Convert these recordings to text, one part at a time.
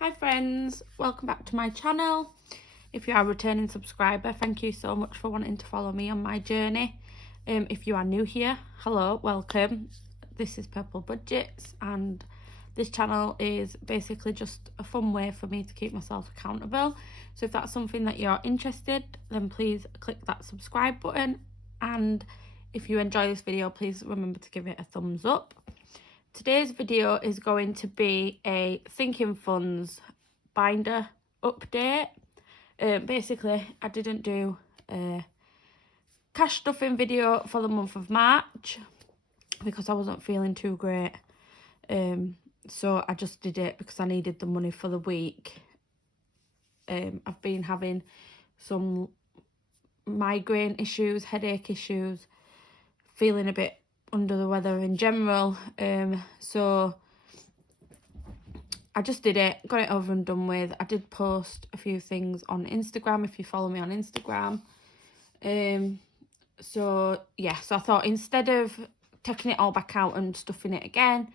Hi friends, welcome back to my channel. If you are a returning subscriber, thank you so much for wanting to follow me on my journey. If you are new here, hello, welcome. This is Purple Budgets and this channel is basically just a fun way for me to keep myself accountable. So if that's something that you're interested, then please click that subscribe button, and if you enjoy this video, please remember to give it a thumbs up. Today's video is going to be a sinking funds binder update. Basically, I didn't do a cash stuffing video for the month of March because I wasn't feeling too great. So I just did it because I needed the money for the week. I've been having some migraine issues, headache issues, feeling a bit under the weather in general, so I just did it, got it over and done with. I did post a few things on Instagram if you follow me on Instagram. So I thought instead of taking it all back out and stuffing it again,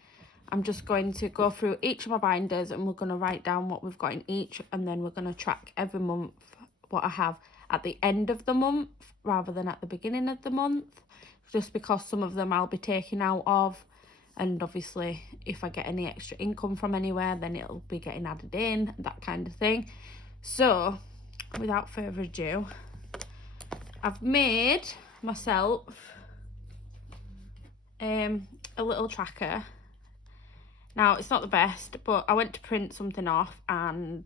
I'm just going to go through each of my binders and we're going to write down what we've got in each, and then we're going to track every month what I have at the end of the month rather than at the beginning of the month, just because some of them I'll be taking out of, and obviously if I get any extra income from anywhere, then it'll be getting added in, that kind of thing. So without further ado, I've made myself a little tracker. Now it's not the best, but I went to print something off and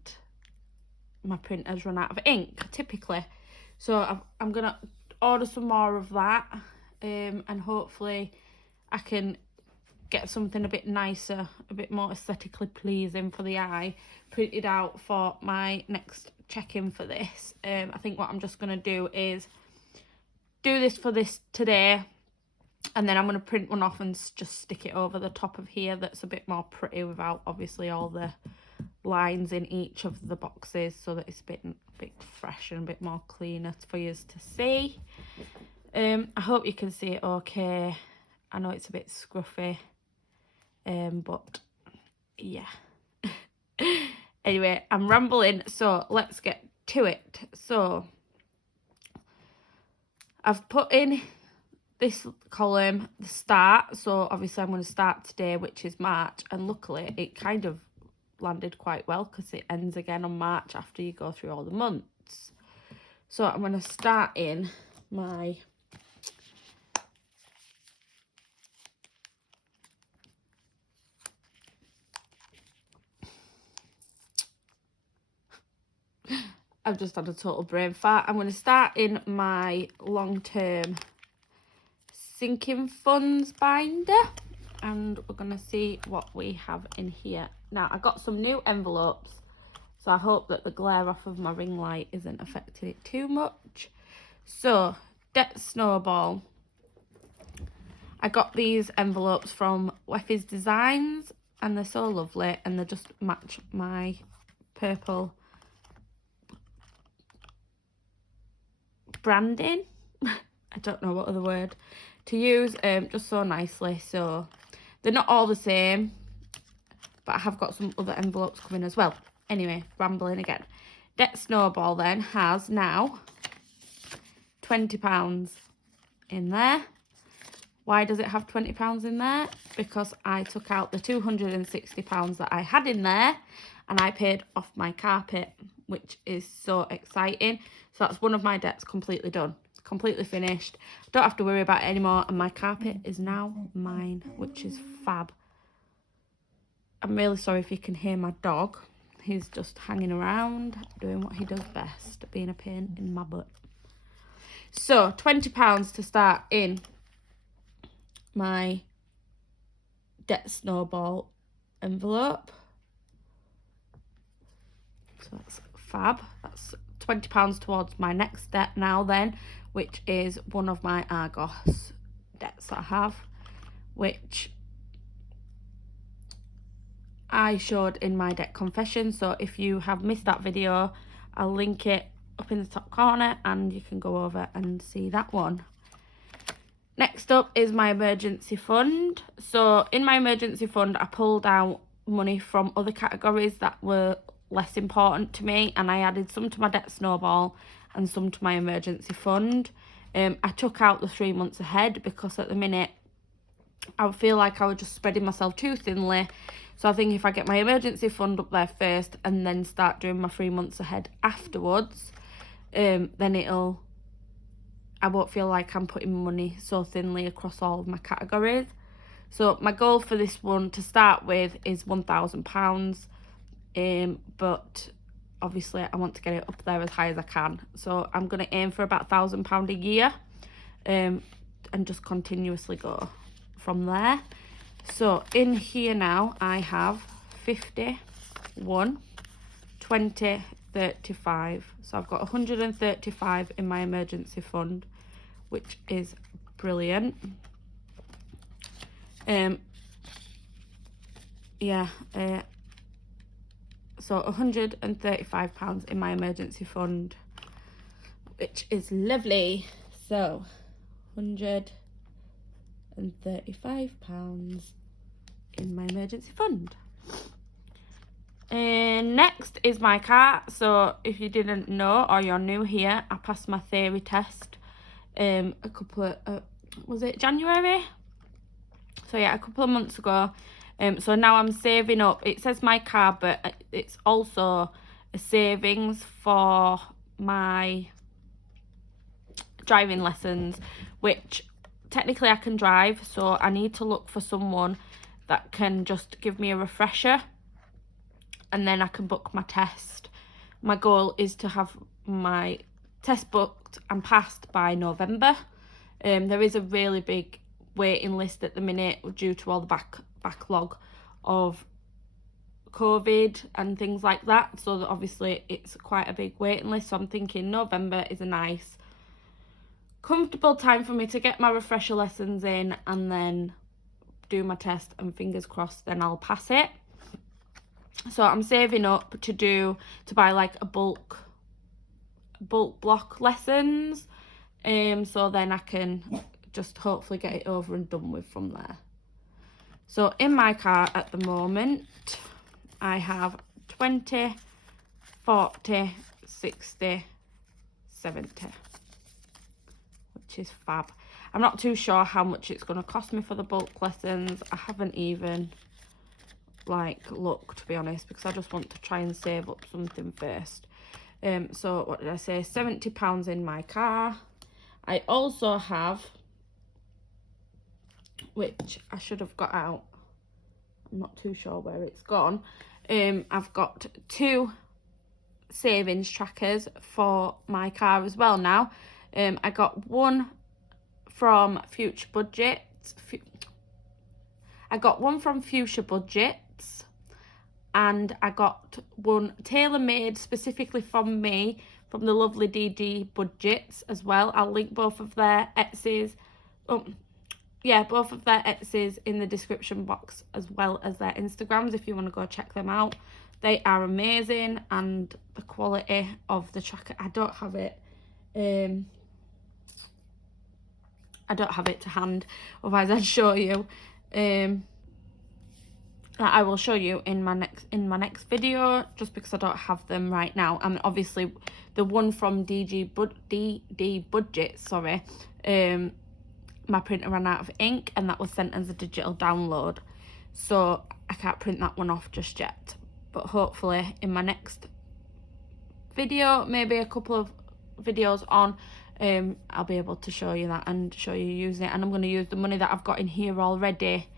my printer's run out of ink typically, so I'm gonna order some more of that. And hopefully I can get something a bit nicer, a bit more aesthetically pleasing for the eye, printed out for my next check-in for this. I think what I'm just going to do is do this for this today, and then I'm going to print one off and just stick it over the top of here that's a bit more pretty without obviously all the lines in each of the boxes, so that it's a bit fresh and a bit more cleaner for you to see. I hope you can see it okay. I know it's a bit scruffy, but yeah. Anyway, I'm rambling, so let's get to it. So I've put in this column the start, so obviously I'm going to start today, which is March, and luckily it kind of landed quite well because it ends again on March after you go through all the months. So I'm going to start in my I've just had a total brain fart. I'm going to start in my long-term sinking funds binder, and we're going to see what we have in here. Now, I got some new envelopes, so I hope that the glare off of my ring light isn't affecting it too much. So, Debt Snowball. I got these envelopes from Weffy Designs, and they're so lovely, and they just match my purple branding. I don't know what other word to use, just so nicely. So they're not all the same, but I have got some other envelopes coming as well. Anyway, rambling again. Debt Snowball then has now £20 in there. Why does it have £20 in there? Because I took out the £260 that I had in there and I paid off my carpet, which is so exciting. So that's one of my debts completely done, completely finished. Don't have to worry about it anymore, and my carpet is now mine, which is fab. I'm really sorry if you can hear my dog. He's just hanging around, doing what he does best, being a pain in my butt. So £20 to start in my Debt Snowball envelope. So that's fab. That's £20 towards my next debt now then, which is one of my Argos debts that I have, which I showed in my debt confession. So if you have missed that video, I'll link it up in the top corner and you can go over and see that one. Next up is my emergency fund. So in my emergency fund, I pulled out money from other categories that were less important to me, and I added some to my debt snowball and some to my emergency fund. I took out the 3 months ahead because at the minute I feel like I was just spreading myself too thinly. So I think if I get my emergency fund up there first and then start doing my 3 months ahead afterwards, then I won't feel like I'm putting money so thinly across all of my categories. So my goal for this one to start with is £1,000, but obviously I want to get it up there as high as I can. So I'm going to aim for about £1,000 a year, and just continuously go from there. So in here now I have 50, 1, 20, 35. So I've got 135 in my emergency fund, which is brilliant. So £135 in my emergency fund, which is lovely. So £135 in my emergency fund. And next is my car. So if you didn't know or you're new here, I passed my theory test a couple of was it January? So yeah, a couple of months ago. So now I'm saving up. It says my car, but it's also a savings for my driving lessons, which technically I can drive, so I need to look for someone that can just give me a refresher and then I can book my test. My goal is to have my test booked and passed by November. There is a really big waiting list at the minute due to all the backlog of COVID and things like that, so that obviously it's quite a big waiting list. So I'm thinking November is a nice comfortable time for me to get my refresher lessons in and then do my test, and fingers crossed then I'll pass it. So I'm saving up to buy like a bulk block lessons, so then I can just hopefully get it over and done with from there. So in my car at the moment I have 20, 40, 60, 70, which is fab. I'm not too sure how much it's going to cost me for the bulk lessons. I haven't even looked, to be honest, because I just want to try and save up something first. So what did I say, £70 in my car. I also have, which I should have got out, I'm not too sure where it's gone, I've got 2 savings trackers for my car as well now. I got one from Fuchsia Budgets. I got one from Fuchsia Budgets, and I got one tailor-made specifically from me from the lovely DeeDeeLouiseBudgets as well. I'll link both of their Etsy's. Both of their Etsy's in the description box, as well as their Instagrams if you want to go check them out. They are amazing, and the quality of the tracker, I don't have it to hand, otherwise I'd show you. I will show you in my next video, just because I don't have them right now. And obviously the one from DeeDeeLouiseBudgets, sorry, my printer ran out of ink and that was sent as a digital download, so I can't print that one off just yet. But hopefully in my next video, maybe a couple of videos on, I'll be able to show you that and show you using it. And I'm going to use the money that I've got in here already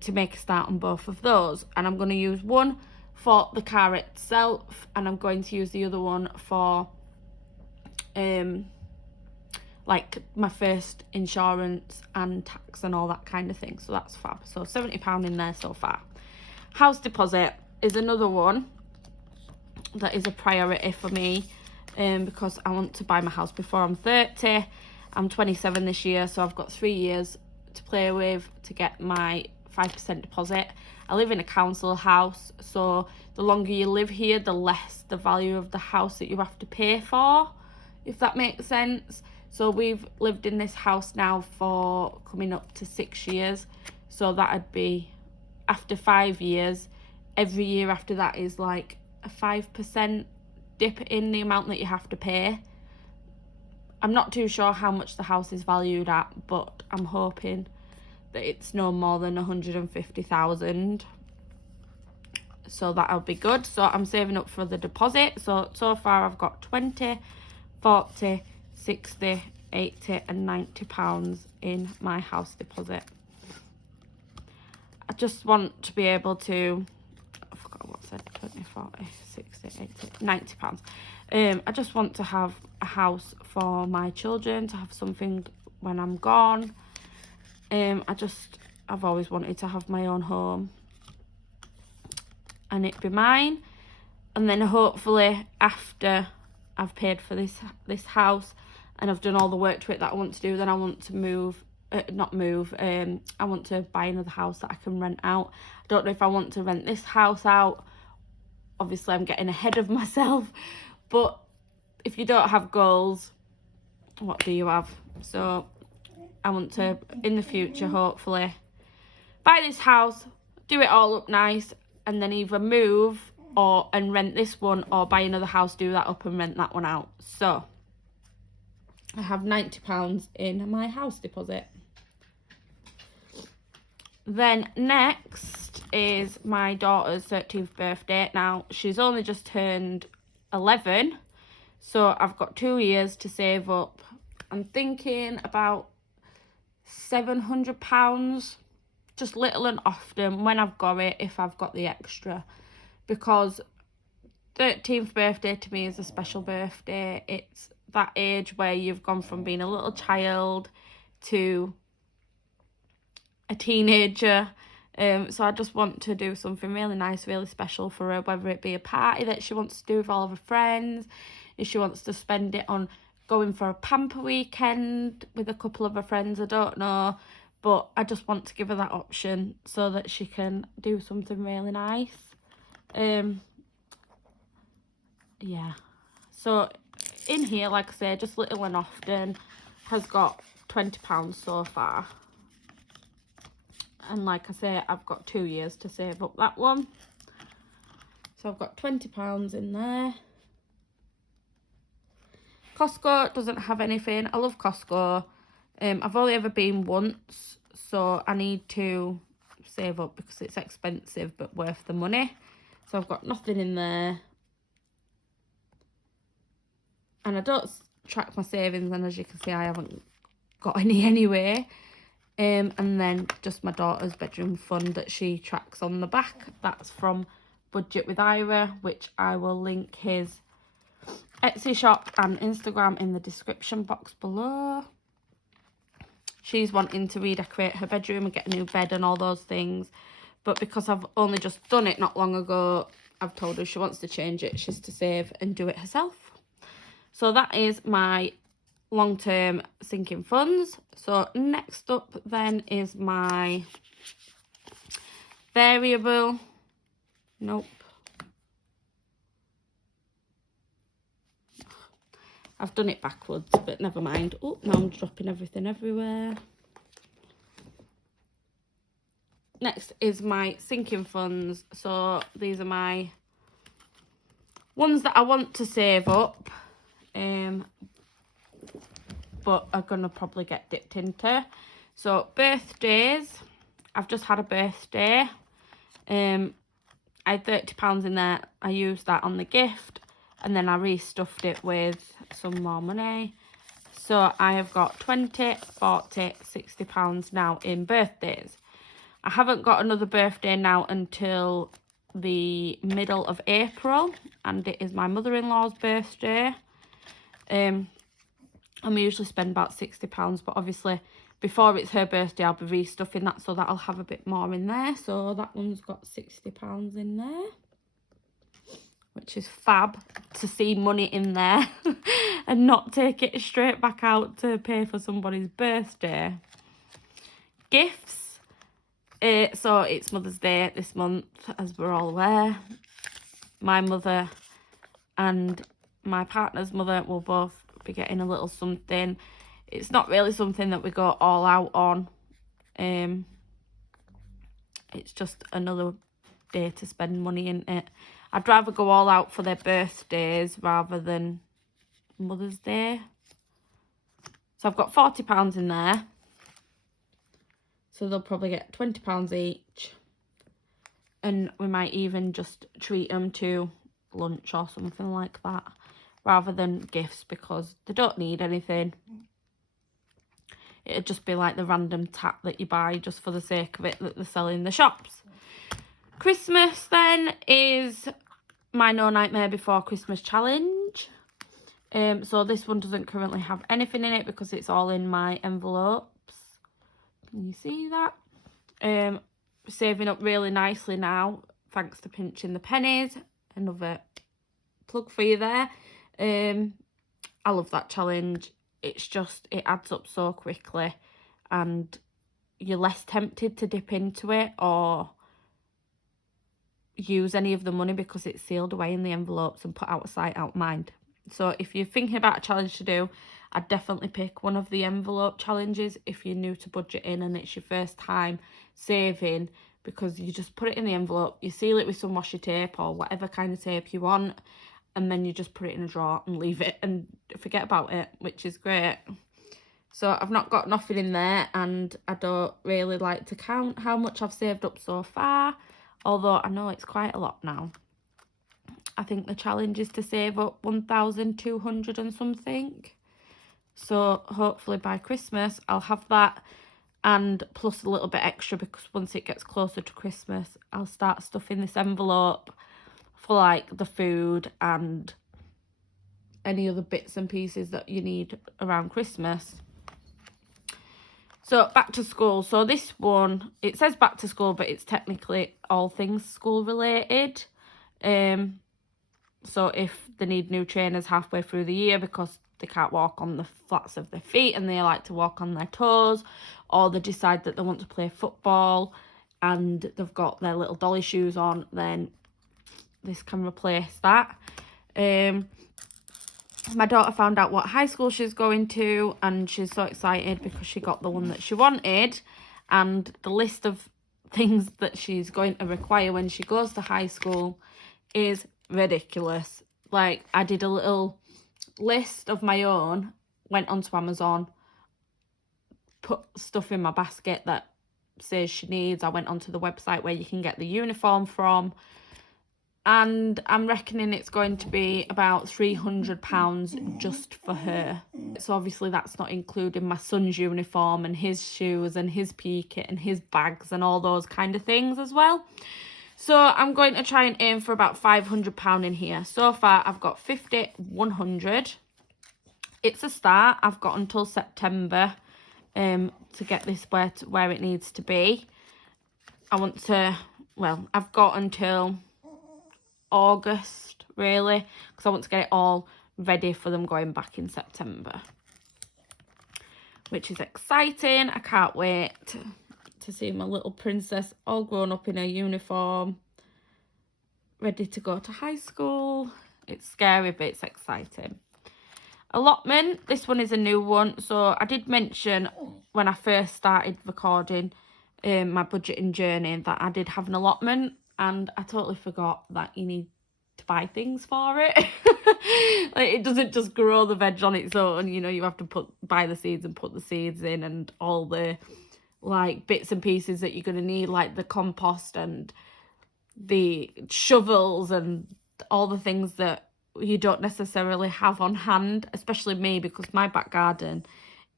to make a start on both of those. And I'm going to use one for the car itself, and I'm going to use the other one for like my first insurance and tax and all that kind of thing. So that's fab. So £70 in there so far. House deposit is another one that is a priority for me, because I want to buy my house before I'm 30. I'm 27 this year, so I've got 3 years to play with to get my 5% deposit. I live in a council house, so the longer you live here, the less the value of the house that you have to pay for, if that makes sense. So we've lived in this house now for coming up to 6 years, so that'd be after 5 years, every year after that is like a 5% dip in the amount that you have to pay. I'm not too sure how much the house is valued at, but I'm hoping that it's no more than 150,000. So that'll be good. So I'm saving up for the deposit. So far I've got 20, 40, 60, 80 and 90 pounds in my house deposit. I just want to be able to, I forgot what I said, 20, 40, 60, 80, 90 pounds. I just want to have a house for my children, to have something when I'm gone. I've always wanted to have my own home and it be mine. And then hopefully after I've paid for this house and I've done all the work to it that I want to do, then I want to I want to buy another house that I can rent out. I don't know if I want to rent this house out. Obviously I'm getting ahead of myself, but if you don't have goals, what do you have? So I want to, in the future, hopefully buy this house, do it all up nice, and then either move and rent this one, or buy another house, do that up and rent that one out. So I have £90 in my house deposit. Then next is my daughter's 13th birthday. Now she's only just turned 11, so I've got 2 years to save up. I'm thinking about £700, just little and often when I've got it, if I've got the extra, because 13th birthday to me is a special birthday. It's that age where you've gone from being a little child to a teenager. So I just want to do something really nice, really special for her, whether it be a party that she wants to do with all of her friends, if she wants to spend it on going for a pamper weekend with a couple of her friends, I don't know, but I just want to give her that option so that she can do something really nice. Yeah, so in here, like I say, just little and often, has got £20 so far. And like I say, I've got 2 years to save up that one. So I've got £20 in there. Costco doesn't have anything. I love Costco. I've only ever been once, so I need to save up because it's expensive but worth the money. So I've got nothing in there. And I don't track my savings, and as you can see, I haven't got any anyway. And then just my daughter's bedroom fund that she tracks on the back. That's from Budget with Ira, which I will link his Etsy shop and Instagram in the description box below. She's wanting to redecorate her bedroom and get a new bed and all those things, but because I've only just done it not long ago, I've told her she wants to change it, she's to save and do it herself. So that is my long-term sinking funds. So next up then is my variable. Nope. I've done it backwards, but never mind. Oh, now I'm dropping everything everywhere. Next is my sinking funds. So these are my ones that I want to save up, but are gonna probably get dipped into. So birthdays, I've just had a birthday. I had £30 in there. I used that on the gift, and then I restuffed it with some more money. So I have got 20, 40, £60 now in birthdays. I haven't got another birthday now until the middle of April, and it is my mother-in-law's birthday. I usually spend about £60, but obviously before it's her birthday I'll be restuffing that, so that I'll have a bit more in there. So that one's got £60 in there, which is fab to see money in there and not take it straight back out to pay for somebody's birthday. Gifts. So it's Mother's Day this month, as we're all aware. My mother and my partner's mother will both be getting a little something. It's not really something that we go all out on. it's just another day to spend money in it. I'd rather go all out for their birthdays rather than Mother's Day. So I've got £40 in there. So they'll probably get £20 each. And we might even just treat them to lunch or something like that, rather than gifts, because they don't need anything. It'd just be like the random tap that you buy just for the sake of it that they sell in the shops. Christmas then is my No Nightmare Before Christmas challenge. So this one doesn't currently have anything in it because it's all in my envelopes. Can you see that? Saving up really nicely now, thanks to pinching the pennies. Another plug for you there. I love that challenge. It's just, it adds up so quickly and you're less tempted to dip into it or use any of the money because it's sealed away in the envelopes and put out of sight, out of mind. So if you're thinking about a challenge to do, I'd definitely pick one of the envelope challenges if you're new to budgeting and it's your first time saving, because you just put it in the envelope, you seal it with some washi tape or whatever kind of tape you want, and then you just put it in a drawer and leave it and forget about it, which is great. So I've not got nothing in there, and I don't really like to count how much I've saved up so far, although I know it's quite a lot now. I think the challenge is to save up 1,200 and something. So hopefully by Christmas I'll have that, and plus a little bit extra, because once it gets closer to Christmas I'll start stuffing this envelope for like the food and any other bits and pieces that you need around Christmas. So back to school. So this one, it says back to school, but it's technically all things school related. So if they need new trainers halfway through the year because they can't walk on the flats of their feet and they like to walk on their toes, or they decide that they want to play football and they've got their little dolly shoes on, then this can replace that. My daughter found out what high school she's going to, and she's so excited because she got the one that she wanted, and the list of things that she's going to require when she goes to high school is ridiculous. Like, I did a little list of my own, went onto Amazon, put stuff in my basket that says she needs. I went onto the website where you can get the uniform from, and I'm reckoning it's going to be about £300 just for her. So obviously that's not including my son's uniform and his shoes and his PE kit and his bags and all those kind of things as well. So I'm going to try and aim for about £500 in here. So far I've got 50, 100. It's a start. I've got until September to get this where it needs to be. I've got until August really, because I want to get it all ready for them going back in September, which is exciting. I can't wait to see my little princess all grown up in her uniform, ready to go to high school. It's scary, but it's exciting. Allotment, this one is a new one. So I did mention when I first started recording my budgeting journey that I did have an allotment, and I totally forgot that you need to buy things for it. Like, it doesn't just grow the veg on its own, you know, you have to buy the seeds and put the seeds in, and all the like bits and pieces that you're going to need, like the compost and the shovels and all the things that you don't necessarily have on hand, especially me, because my back garden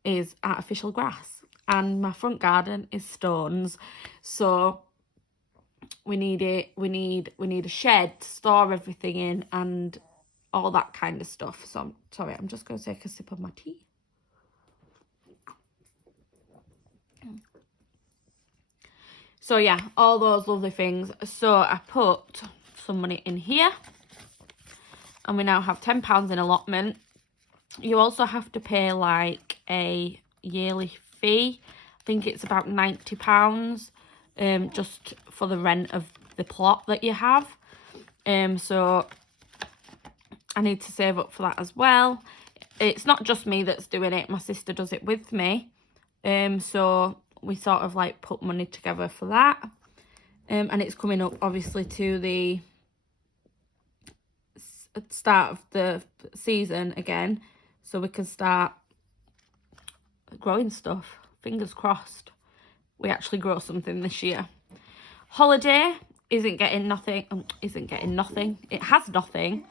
is artificial grass and my front garden is stones. So we need a shed to store everything in and all that kind of stuff. So I'm just going to take a sip of my tea. So yeah, all those lovely things. So I put some money in here, and we now have £10 in allotment. You also have to pay like a yearly fee. I think it's about £90, just for the rent of the plot that you have. So I need to save up for that as well. It's not just me that's doing it, my sister does it with me. So we sort of like put money together for that. And it's coming up obviously to the start of the season again, so we can start growing stuff. Fingers crossed we actually grow something this year. Holiday isn't getting nothing. It has nothing.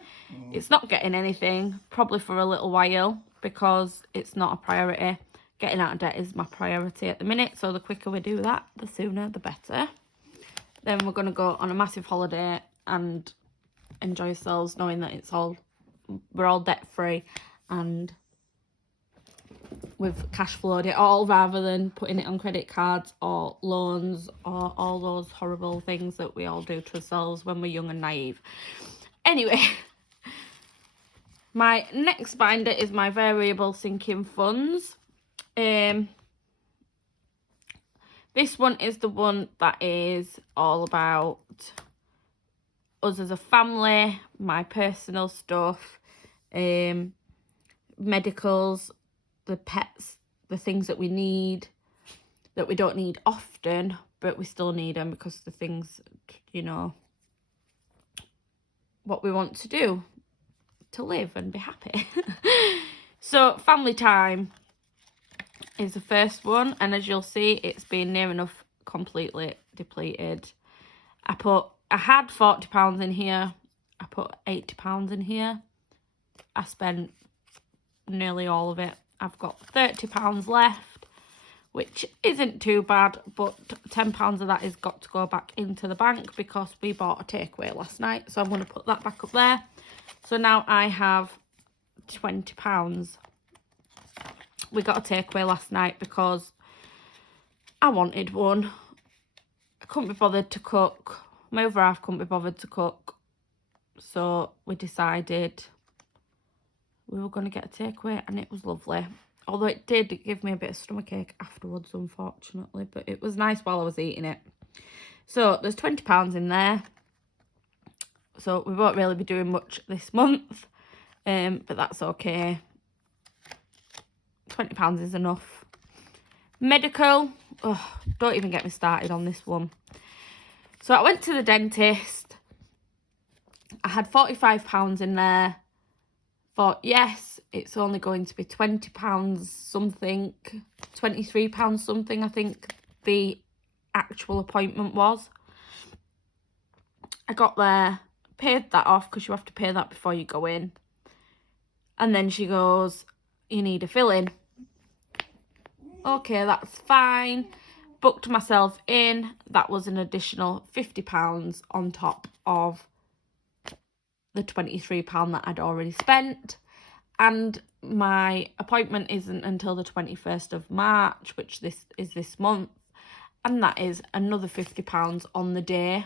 It's not getting anything probably for a little while because it's not a priority. Getting out of debt is my priority at the minute, so the quicker we do that, the sooner the better. Then we're going to go on a massive holiday and enjoy ourselves, knowing that we're all debt free and we've cash flowed it all, rather than putting it on credit cards or loans or all those horrible things that we all do to ourselves when we're young and naive. Anyway, my next binder is my variable sinking funds. This one is the one that is all about us as a family, my personal stuff, medicals, the pets, the things that we need, that we don't need often, but we still need them because the things, you know, what we want to do to live and be happy. So family time is the first one, and as you'll see, it's been near enough completely depleted. I had £40 in here. I put £80 in here. I spent nearly all of it. I've got £30 left, which isn't too bad, but £10 of that has got to go back into the bank because we bought a takeaway last night, so I'm going to put that back up there. So now I have £20. We got a takeaway last night because I wanted one. I couldn't be bothered to cook. My other half couldn't be bothered to cook, so we decided we were going to get a takeaway, and it was lovely. Although it did give me a bit of stomachache afterwards, unfortunately, but it was nice while I was eating it. So there's £20 in there. So we won't really be doing much this month, but that's okay. £20 is enough. Medical, don't even get me started on this one. So I went to the dentist. I had £45 in there. Thought, yes, it's only going to be £20 something, £23 something, I think the actual appointment was. I got there, paid that off because you have to pay that before you go in. And then she goes, you need a fill-in. Okay, that's fine. Booked myself in. That was an additional £50 on top of the £23 that I'd already spent. And my appointment isn't until the 21st of March, which is this month, and that is another £50 on the day.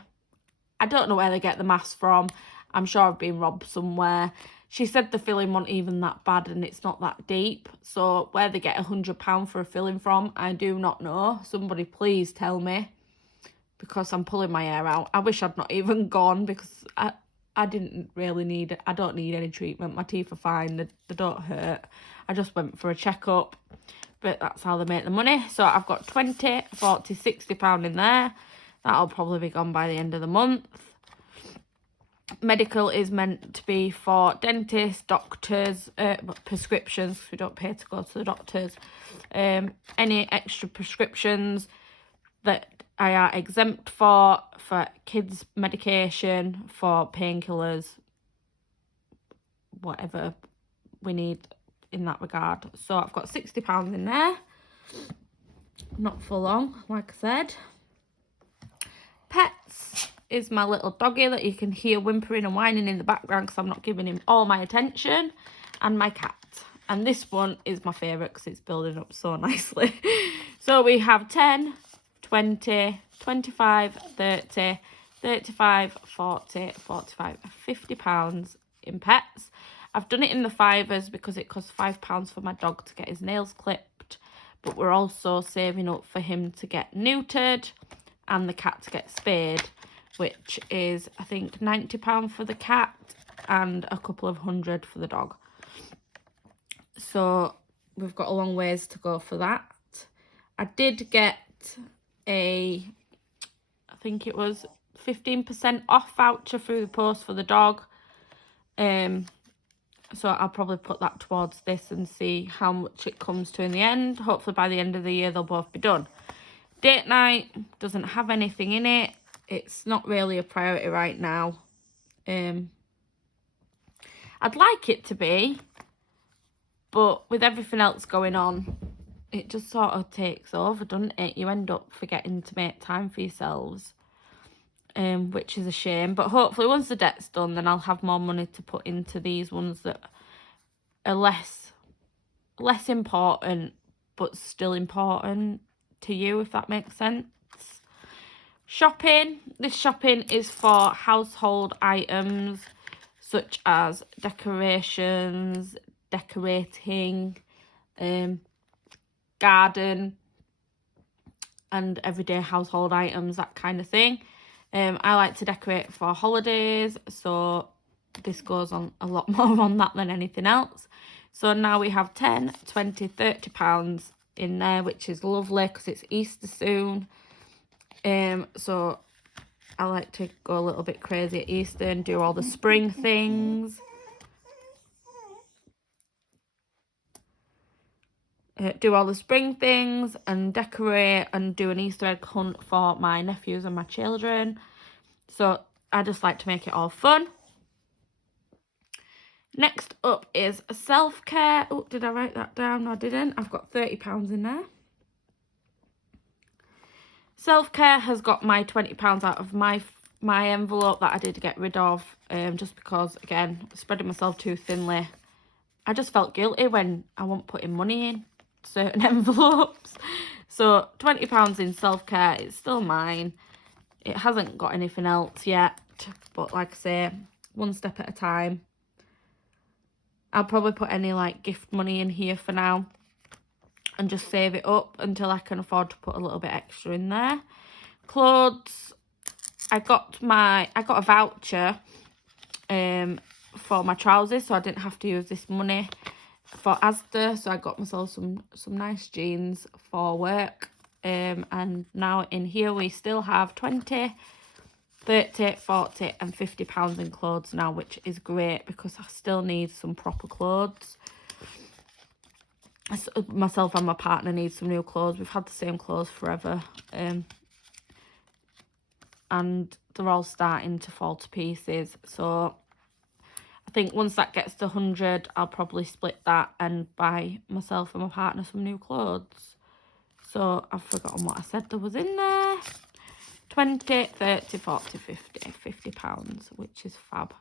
I don't know where they get the mask from. I'm sure I've been robbed somewhere. She said the filling wasn't even that bad and it's not that deep, so where they get £100 for a filling from, I do not know. Somebody please tell me, because I'm pulling my hair out. I wish I'd not even gone, because I didn't really need it. I don't need any treatment. My teeth are fine. They don't hurt. I just went for a checkup. But that's how they make the money. So I've got 20, 40, £60 in there. That'll probably be gone by the end of the month. Medical is meant to be for dentists, doctors, prescriptions. We don't pay to go to the doctors. Any extra prescriptions that I are exempt for kids' medication, for painkillers, whatever we need in that regard. So I've got £60 in there. Not for long, like I said. Pets is my little doggy that you can hear whimpering and whining in the background because I'm not giving him all my attention. And my cat. And this one is my favourite because it's building up so nicely. So we have 10, 20, 25, 30, 35, 40, 45, £50 in pets. I've done it in the fivers because it costs £5 for my dog to get his nails clipped. But we're also saving up for him to get neutered and the cat to get spayed, which is, I think, £90 for the cat and a couple of £100 for the dog. So we've got a long ways to go for that. I did get a think it was 15% off voucher through the post for the dog. So I'll probably put that towards this and see how much it comes to in the end. Hopefully by the end of the year they'll both be done. Date night doesn't have anything in it. It's not really a priority right now. I'd like it to be, but with everything else going on, it just sort of takes over, doesn't it? You end up forgetting to make time for yourselves, which is a shame. But hopefully once the debt's done, then I'll have more money to put into these ones that are less important, but still important to you, if that makes sense. Shopping. This shopping is for household items such as decorations, decorating, garden and everyday household items, that kind of thing. I like to decorate for holidays, so this goes on a lot more on that than anything else. So now we have 10, 20, 30 pounds in there, which is lovely because it's Easter soon. So I like to go a little bit crazy at Easter and do all the spring things. And decorate and do an Easter egg hunt for my nephews and my children. So I just like to make it all fun. Next up is self-care. Oh, did I write that down? No, I didn't. I've got £30 in there. Self-care has got my £20 out of my envelope that I did get rid of, just because, again, spreading myself too thinly. I just felt guilty when I wasn't putting money in certain envelopes. So £20 in self-care, it's still mine. It hasn't got anything else yet, but like I say, one step at a time. I'll probably put any like gift money in here for now and just save it up until I can afford to put a little bit extra in there. Clothes, I got a voucher for my trousers, so I didn't have to use this money for Asda. So I got myself some nice jeans for work. And now in here we still have 20, 30, 40 and £50 in clothes now, which is great because I still need some proper clothes. Myself and my partner need some new clothes. We've had the same clothes forever, and they're all starting to fall to pieces. So I think once that gets to 100, I'll probably split that and buy myself and my partner some new clothes. So I've forgotten what I said there was in there. 20, 30, 40, 50, £50, which is fab.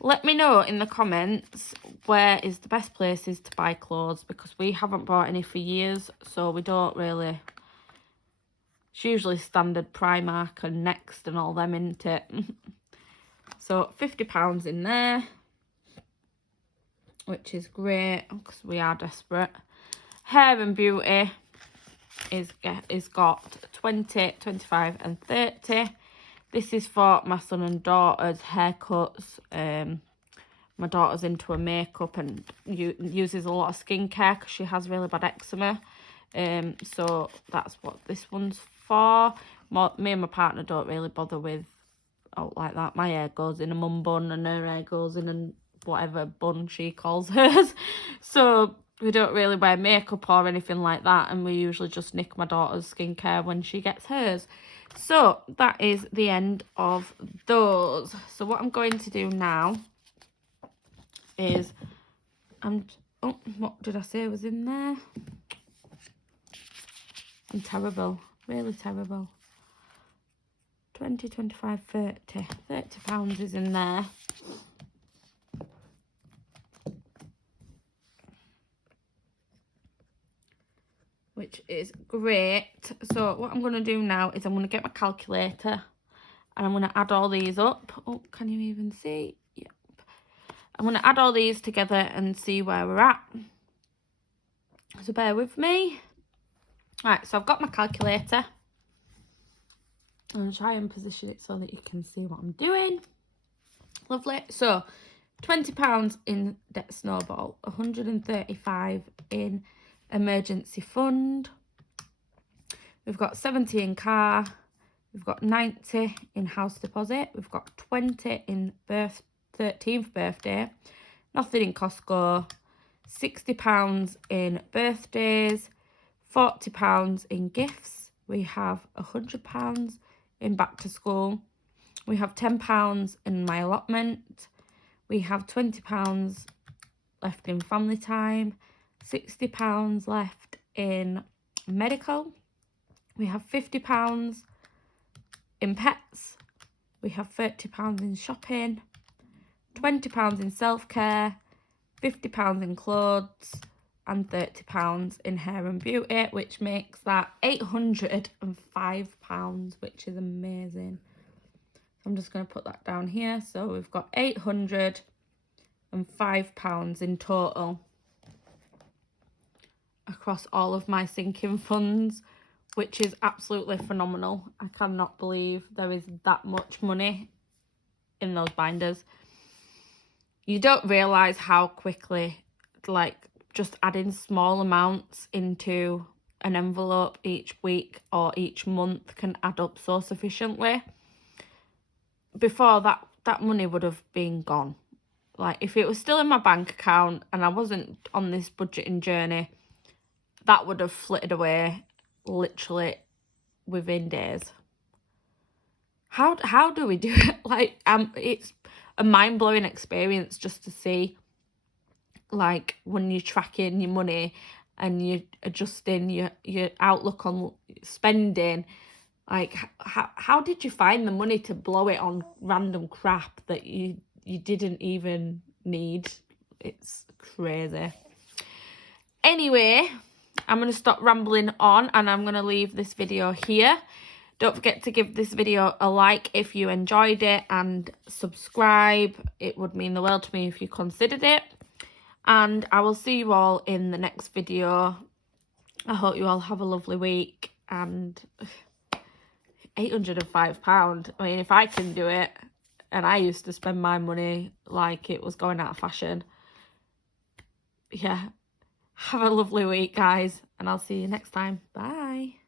Let me know in the comments where is the best places to buy clothes, because we haven't bought any for years, so we don't really. It's usually standard Primark and Next and all them, isn't it? So £50 in there, which is great because we are desperate. Hair and beauty is got 20, 25 and 30. This is for my son and daughter's haircuts. My daughter's into her makeup and uses a lot of skincare because she has really bad eczema. So that's what this one's for. Me and my partner don't really bother with like that. My hair goes in a mum bun and her hair goes in a whatever bun she calls hers. So we don't really wear makeup or anything like that, and we usually just nick my daughter's skincare when she gets hers. So that is the end of those. So what I'm going to do now is oh, what did I say was in there? I'm terrible, really terrible. 20, 25, 30. £30 is in there. Which is great. So what I'm going to do now is I'm going to get my calculator and I'm going to add all these up. Oh, can you even see? Yep. I'm going to add all these together and see where we're at. So bear with me. Right, so I've got my calculator. I'm going to try and position it so that you can see what I'm doing. Lovely. So £20 in debt snowball, 135 in emergency fund, We've got 70 in car. We've got 90 in house deposit. We've got 20 in 13th birthday. Nothing in Costco. £60 in birthdays. £40 in gifts. We have £100 in back to school. We have £10 in my allotment. We have £20 left in family time. £60 left in medical. We have £50 in pets. We have £30 in shopping. £20 in self-care. £50 in clothes. And £30 in hair and beauty, which makes that £805, which is amazing. I'm just going to put that down here. So we've got £805 in total across all of my sinking funds, which is absolutely phenomenal. I cannot believe there is that much money in those binders. You don't realise how quickly, like, just adding small amounts into an envelope each week or each month can add up so sufficiently. Before that money would have been gone. Like, if it was still in my bank account and I wasn't on this budgeting journey, that would have flitted away literally within days. How do we do it? Like, it's a mind-blowing experience just to see, like, when you're tracking your money and you're adjusting your outlook on spending, like, how did you find the money to blow it on random crap that you didn't even need? It's crazy. Anyway, I'm going to stop rambling on and I'm going to leave this video here. Don't forget to give this video a like if you enjoyed it, and subscribe. It would mean the world to me if you considered it. And I will see you all in the next video. I hope you all have a lovely week. And £805. I mean, if I can do it, and I used to spend my money like it was going out of fashion. Yeah. Have a lovely week, guys. And I'll see you next time. Bye.